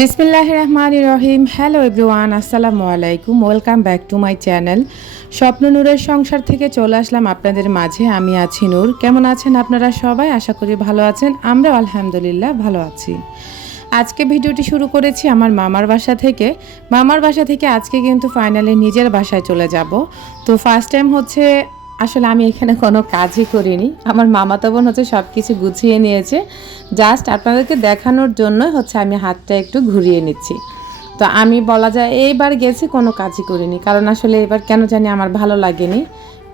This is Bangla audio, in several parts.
বিসমিল্লাহ রহমান রহিম হ্যালো এভরিওয়ান আসসালামু আলাইকুম। Welcome back to my channel স্বপ্ন নূরের সংসার থেকে চলে আসলাম আপনাদের মাঝে। আমি আছি নূর। কেমন আছেন আপনারা সবাই? আশা করি ভালো আছেন। আমরা আলহামদুলিল্লাহ ভালো আছি। আজকে ভিডিওটি শুরু করেছি আমার মামার বাসা থেকে। মামার বাসা থেকে আজকে কিন্তু ফাইনালি নিজের বাসায় চলে যাব। তো ফার্স্ট টাইম হচ্ছে আসলে আমি এখানে কোনো কাজই করিনি। আমার মামাতো বোন হচ্ছে সব কিছু গুছিয়ে নিয়েছে। জাস্ট আপনাদেরকে দেখানোর জন্য হচ্ছে আমি হাতটা একটু ঘুরিয়ে নিচ্ছি। তো আমি বলা যায় এইবার গেছি, কোনো কাজই করিনি। কারণ আসলে এবার কেন জানি আমার ভালো লাগেনি।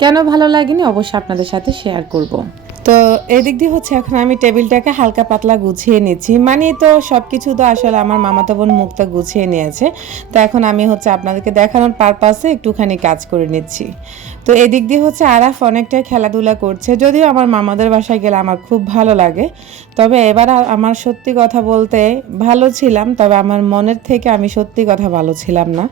কেন ভালো লাগেনি অবশ্যই আপনাদের সাথে শেয়ার করব। তো এদিক দিয়ে হচ্ছে এখন আমি টেবিলটাকে হালকা পাতলা গুছিয়ে নিচ্ছি। মানে তো সব কিছু তো আসলে আমার মামাতো বোন মুখটা গুছিয়ে নিয়েছে। তো এখন আমি হচ্ছে আপনাদেরকে দেখানোর পারপাসে একটুখানি কাজ করে নিচ্ছি। তো এদিক দিয়ে হচ্ছে আরাফ অনেকটাই খেলাধুলা করছে। যদিও আমার মামাদের বাসায় গেলে আমার খুব ভালো লাগে। তবে এবার আমার সত্যি কথা বলতে ভালো ছিলাম। তবে আমার মনের থেকে আমি সত্যি কথা ভালো ছিলাম না।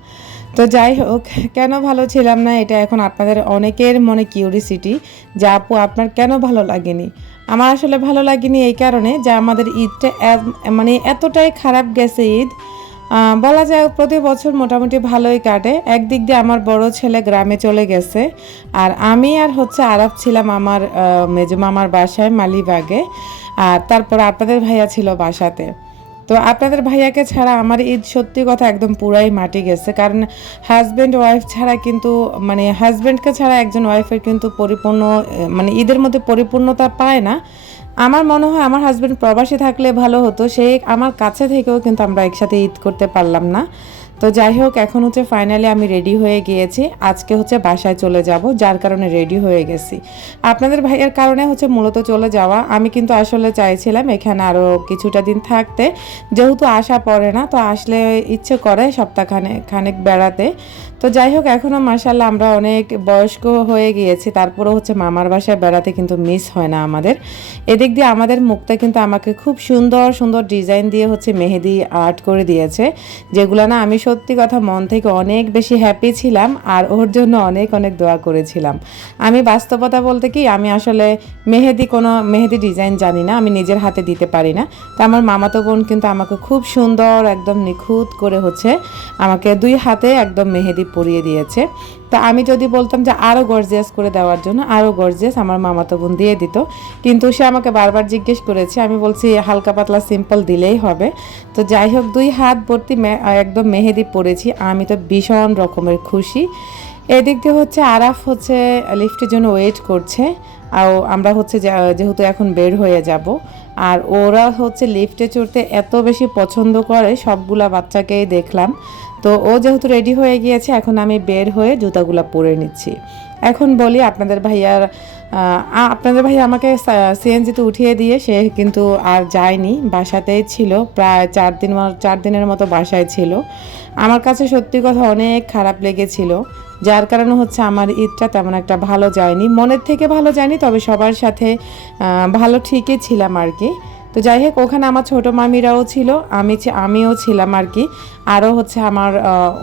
তো যাই হোক কেন ভালো ছিলাম না এটা এখন আপনাদের অনেকের মনে কিউরিসিটি যে আপু আপনার কেন ভালো লাগেনি? আমার আসলে ভালো লাগেনি এই কারণে যে আমাদের ঈদটা মানে এতটাই খারাপ গেছে ঈদ। বলা যায় প্রতি বছর মোটামুটি ভালোই কাটে। একদিক দিয়ে আমার বড় ছেলে গ্রামে চলে গেছে। আর আমি আর হচ্ছে আরাফ ছিলাম আমার আহ, মেজো মামার বাসায় মালিবাগে। আর তারপর আপনাদের ভাইয়া ছিল বাসাতে। তো আপনাদের ভাইয়াকে ছাড়া আমার ঈদ সত্যি কথা একদম পুরাই মাটি গেছে। কারণ হাজব্যান্ড ওয়াইফ ছাড়া কিন্তু মানে হাজব্যান্ডকে ছাড়া একজন ওয়াইফের কিন্তু পরিপূর্ণ মানে ঈদের মধ্যে পরিপূর্ণতা পায় না। আমার মনে হয় আমার হাজব্যান্ড প্রবাসী থাকলে ভালো হতো, সে আমার কাছে থেকেও কিন্তু আমরা একসাথে ঈদ করতে পারলাম না। তো যাই হোক, এখন হচ্ছে ফাইনালি আমি রেডি হয়ে গিয়েছি। আজকে হচ্ছে বাসায় চলে যাব, যার কারণে রেডি হয়ে গেছি। আপনাদের ভাইয়ের কারণে হচ্ছে মূলত চলে যাওয়া। আমি কিন্তু আসলে চাইছিলাম এখানে আরও কিছুটা দিন থাকতে। যেহেতু আসা পড়ে না, তো আসলে ইচ্ছে করে সপ্তাহখানে খানেক বেড়াতে। তো যাই হোক এখনও মাসাল্লাহ আমরা অনেক বয়স্ক হয়ে গিয়েছি। তারপরেও হচ্ছে মামার বাসায় বেড়াতে কিন্তু মিস হয় না আমাদের। এদিক দিয়ে আমাদের মুখটা কিন্তু আমাকে খুব সুন্দর সুন্দর ডিজাইন দিয়ে হচ্ছে মেহেদি আর্ট করে দিয়েছে, যেগুলো না আমি সত্যি কথা মন থেকে অনেক বেশি হ্যাপি ছিলাম আর ওর জন্য অনেক অনেক দোয়া করেছিলাম। আমি বাস্তবতা বলতে কি, আমি আসলে মেহেদি কোনো, মেহেদি ডিজাইন জানি না, আমি নিজের হাতে দিতে পারি না। তো আমার মামাতো বোন কিন্তু আমাকে খুব সুন্দর, একদম নিখুঁত করে হচ্ছে আমাকে দুই হাতে একদম মেহেদি পরিয়ে দিয়েছে। তা আমি যদি বলতাম যে আরও গর্জিয়াস করে দেওয়ার জন্য আরও গর্জিয়াস আমার মামাতো বোন দিয়ে দিত। কিন্তু সে আমাকে বারবার জিজ্ঞেস করেছে, আমি বলছি, হালকা পাতলা সিম্পল দিলেই হবে। তো যাই হোক, দুই হাত ভর্তি একদম মেহেদি পরেছি। আমি তো ভীষণ রকমের খুশি। এদিক দিয়ে হচ্ছে আরাফ হচ্ছে লিফটের জন্য ওয়েট করছে। আর আমরা হচ্ছে যেহেতু এখন বের হয়ে যাব। আর ওরা হচ্ছে লিফটে চড়তে এত বেশি পছন্দ করে, সবগুলা বাচ্চাকেই দেখলাম। তো ও যেহেতু রেডি হয়ে গিয়েছে, এখন আমি বের হয়ে জুতাগুলা পরে নিচ্ছি। এখন বলি আপনাদের ভাইয়ার আপনাদের ভাই আমাকে সিএনজিতে উঠিয়ে দিয়ে সে কিন্তু আর যায়নি, বাসাতেই ছিল, প্রায় চার দিন চার দিনের মতো বাসায় ছিল। আমার কাছে সত্যি কথা অনেক খারাপ লেগেছিল, যার কারণে হচ্ছে আমার ঈদটা তেমন একটা ভালো যায়নি। মনের থেকে ভালো যায়নি, তবে সবার সাথে ভালো ঠিকই ছিলাম আর কি। তো যাই হোক, ওখানে আমার ছোটো মামিরাও ছিল, আমি আমিও ছিলাম আর কি। আরও হচ্ছে আমার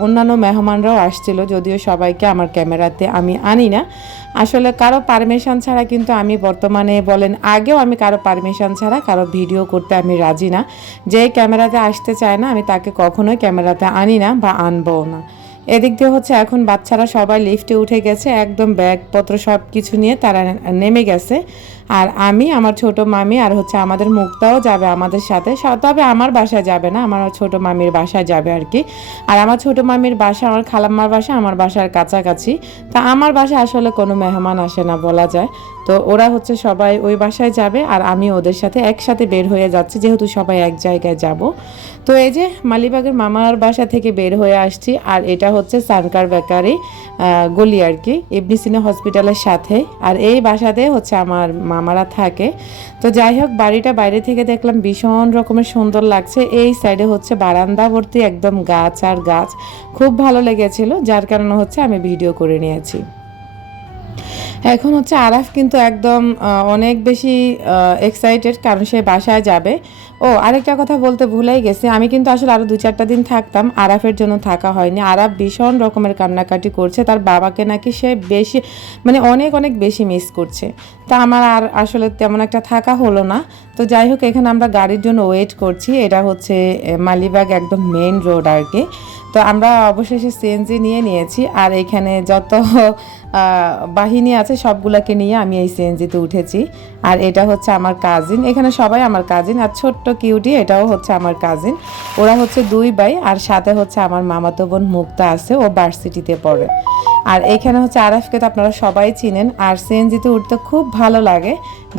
অন্যান্য মেহমানরাও আসছিল, যদিও সবাইকে আমার ক্যামেরাতে আমি আনি না। আসলে কারও পারমিশন ছাড়া কিন্তু আমি বর্তমানে বলেন, আগেও আমি কারও পারমিশন ছাড়া কারও ভিডিও করতে আমি রাজি না। যে ক্যামেরাতে আসতে চায় না, আমি তাকে কখনোই ক্যামেরাতে আনি না বা আনবও না। এদিক দিয়ে হচ্ছে এখন বাচ্চারা সবাই লিফটে উঠে গেছে, একদম ব্যাগপত্র সব কিছু নিয়ে তারা নেমে গেছে। আর আমি, আমার ছোট মামি আর হচ্ছে আমাদের মুক্তাও যাবে আমাদের সাথে। তবে আমার বাসায় যাবে না, আমার ছোট মামির বাসায় যাবে আর কি। আর আমার ছোট মামির বাসা, আমার খালাম্মার বাসা, আমার বাসার কাছাকাছি। তা আমার বাসায় আসলে কোনো মেহমান আসে না বলা যায়। তো ওরা হচ্ছে সবাই ওই বাসায় যাবে আর আমি ওদের সাথে একসাথে বের হয়ে যাচ্ছি, যেহেতু সবাই এক জায়গায় যাব। তো এই যে মালিবাগের মামার বাসা থেকে বের হয়ে আসছি আর এটা হচ্ছে সানকার বেকারি গলি আর কি ইবনিসিনে হসপিটালের সাথে। আর এই বাসাতে হচ্ছে আমার মামারা থাকে। তো যাই হোক বাড়িটা বাইরে থেকে দেখলাম ভীষণ রকমের সুন্দর লাগছে। এই সাইডে হচ্ছে বারান্দা ভর্তি একদম গাছ আর গাছ। খুব ভালো লেগেছিল, যার কারণে হচ্ছে আমি ভিডিও করে নিয়েছি। এখন হচ্ছে আরাফ কিন্তু একদম অনেক বেশি এক্সাইটেড কারণ সে বাসায় যাবে। ও, আরেকটা কথা বলতে ভুলেই গেছে, আমি কিন্তু আসলে আরও দু চারটা দিন থাকতাম, আরাফের জন্য থাকা হয়নি। আরাফ ভীষণ রকমের কান্নাকাটি করছে, তার বাবাকে নাকি সে বেশি মানে অনেক অনেক বেশি মিস করছে। তা আমার আর আসলে তেমন একটা থাকা হলো না। তো যাই হোক, এখানে আমরা গাড়ির জন্য ওয়েট করছি, এটা হচ্ছে মালিবাগ একদম মেইন রোড আর কি। তো আমরা অবশেষে সিএনজি নিয়ে নিয়েছি, আর এখানে যত বাহিনী আছে সবগুলোকে নিয়ে আমি এই সিএনজিতে উঠেছি। আর এটা হচ্ছে আমার কাজিন এখানে সবাই আমার কাজিন আর ছোট্ট কিউটি এটাও হচ্ছে আমার কাজিন ওরা হচ্ছে দুই ভাই, আর সাথে হচ্ছে আমার মামাতো বোন মুক্তা আছে, ও ভার্সিটিতে পড়ে। আর এখানে হচ্ছে আরাফকে তো আপনারা সবাই চিনেন, আর সিএনজিতে উঠতে খুব ভালো লাগে।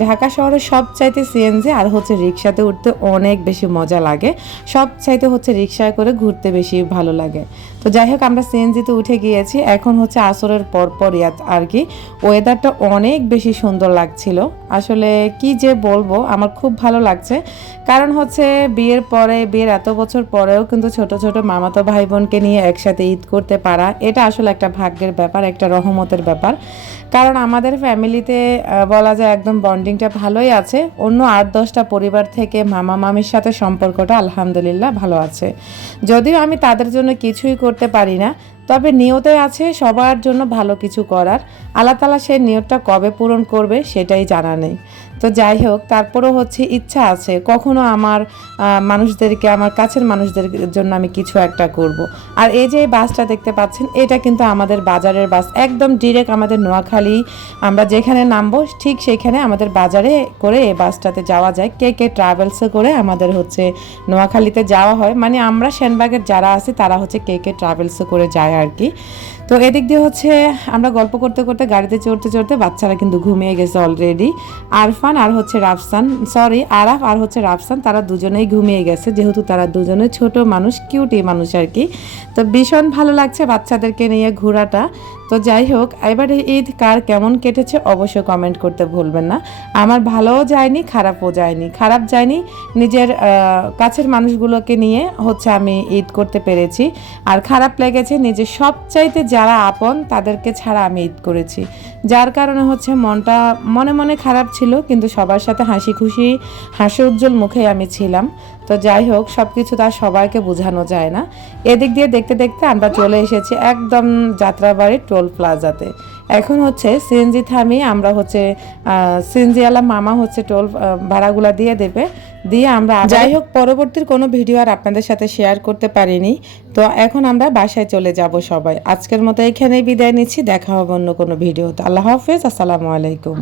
ঢাকা শহরে সব চাইতে সিএনজি আর হচ্ছে রিক্সাতে উঠতে অনেক বেশি মজা লাগে। সব চাইতে হচ্ছে রিক্সায় করে ঘুরতে বেশি ভালো লাগে। তো যাই হোক, আমরা সিএনজিতে উঠে গিয়েছি। এখন হচ্ছে আসরের পর পর ইয়াত আর কি। ওয়েদারটা অনেক বেশি সুন্দর লাগছিল। আসলে কি যে বলব, আমার খুব ভালো লাগছে। কারণ হচ্ছে বিয়ের পরে, বিয়ের এত বছর পরেও কিন্তু ছোট ছোট মামাতো ভাই বোনকে নিয়ে একসাথে ঈদ করতে পারা, এটা আসলে একটা ভাগ্যের ব্যাপার, একটা রহমতের ব্যাপার। কারণ আমাদের ফ্যামিলিতে বলা যায় একদম বন্ডিংটা ভালোই আছে। অন্য আট, দশটা পরিবার থেকে মামা, মামির সাথে সম্পর্কটা আলহামদুলিল্লাহ ভালো আছে। যদিও আমি তাদের জন্য কিছুই করতে পারি না তবে নিয়তে আছে, সবার জন্য ভালো কিছু করার। আল্লাহ তালা সেই নিয়তটা কবে পূরণ করবে সেটাই জানা নেই। তো যাই হোক, তারপরেও হচ্ছে ইচ্ছা আছে, কখনো আমার মানুষদেরকে, আমার কাছের মানুষদের জন্য আমি কিছু একটা করব। আর এই যে বাসটা দেখতে পাচ্ছেন, এটা কিন্তু আমাদের বাজারের বাস। একদম ডিরেক্ট আমাদের নোয়াখালী, আমরা যেখানে নামবো, ঠিক সেখানে আমাদের বাজারে করে এই বাসটাতে যাওয়া যায়। কে কে ট্রাভেলসে করে আমাদের হচ্ছে নোয়াখালীতে যাওয়া হয়। মানে আমরা সেনবাগের যারা আছি, তারা হচ্ছে কে কে ট্রাভেলসে করে যায়। আর কি। তো এদিক দিয়ে হচ্ছে আমরা গল্প করতে করতে গাড়িতে চড়তে চড়তে বাচ্চারা কিন্তু ঘুমিয়ে গেছে অলরেডি আরফান আর হচ্ছে রাফসান সরি আরাফ আর হচ্ছে রাফসান, তারা দুজনেই ঘুমিয়ে গেছে, যেহেতু তারা দুজনে ছোট মানুষ কিউটি মানুষ আর কি। তো ভীষণ ভালো লাগছে বাচ্চাদেরকে নিয়ে ঘোরাটা। তো যাই হোক, এবারে ঈদ কার কেমন কেটেছে অবশ্যই কমেন্ট করতে ভুলবেন না। আমার ভালোও যায়নি, খারাপও যায়নি। খারাপ যায়নি নিজের কাছের মানুষগুলোকে নিয়ে হচ্ছে আমি ঈদ করতে পেরেছি। আর খারাপ লেগেছে নিজের সবচাইতে যারা আপন, তাদেরকে ছাড়া আমি ঈদ করেছি। যার কারণে হচ্ছে মনটা মনে মনে খারাপ ছিল, কিন্তু সবার সাথে হাসি খুশি, হাসি উজ্জ্বল মুখে আমি ছিলাম। তো যাই হোক সব কিছু তার সবাইকে বোঝানো যায় না। এদিক দিয়ে দেখতে দেখতে আমরা চলে এসেছি একদম যাত্রাবাড়ির টোল প্লাজাতে। এখন হচ্ছে সিএনজি থামিয়ে আমরা হচ্ছে সিএনজিওয়ালা মামা হচ্ছে টোল ভাড়াগুলা দিয়ে দেবে। দিয়ে আমরা যাই হোক, পরবর্তীর কোনো ভিডিও আর আপনাদের সাথে শেয়ার করতে পারিনি। তো এখন আমরা বাসায় চলে যাব সবাই। আজকের মতো এখানেই বিদায় নিচ্ছি। দেখা হবে অন্য কোনো ভিডিও তো আল্লাহ হাফেজ। আসসালামু আলাইকুম।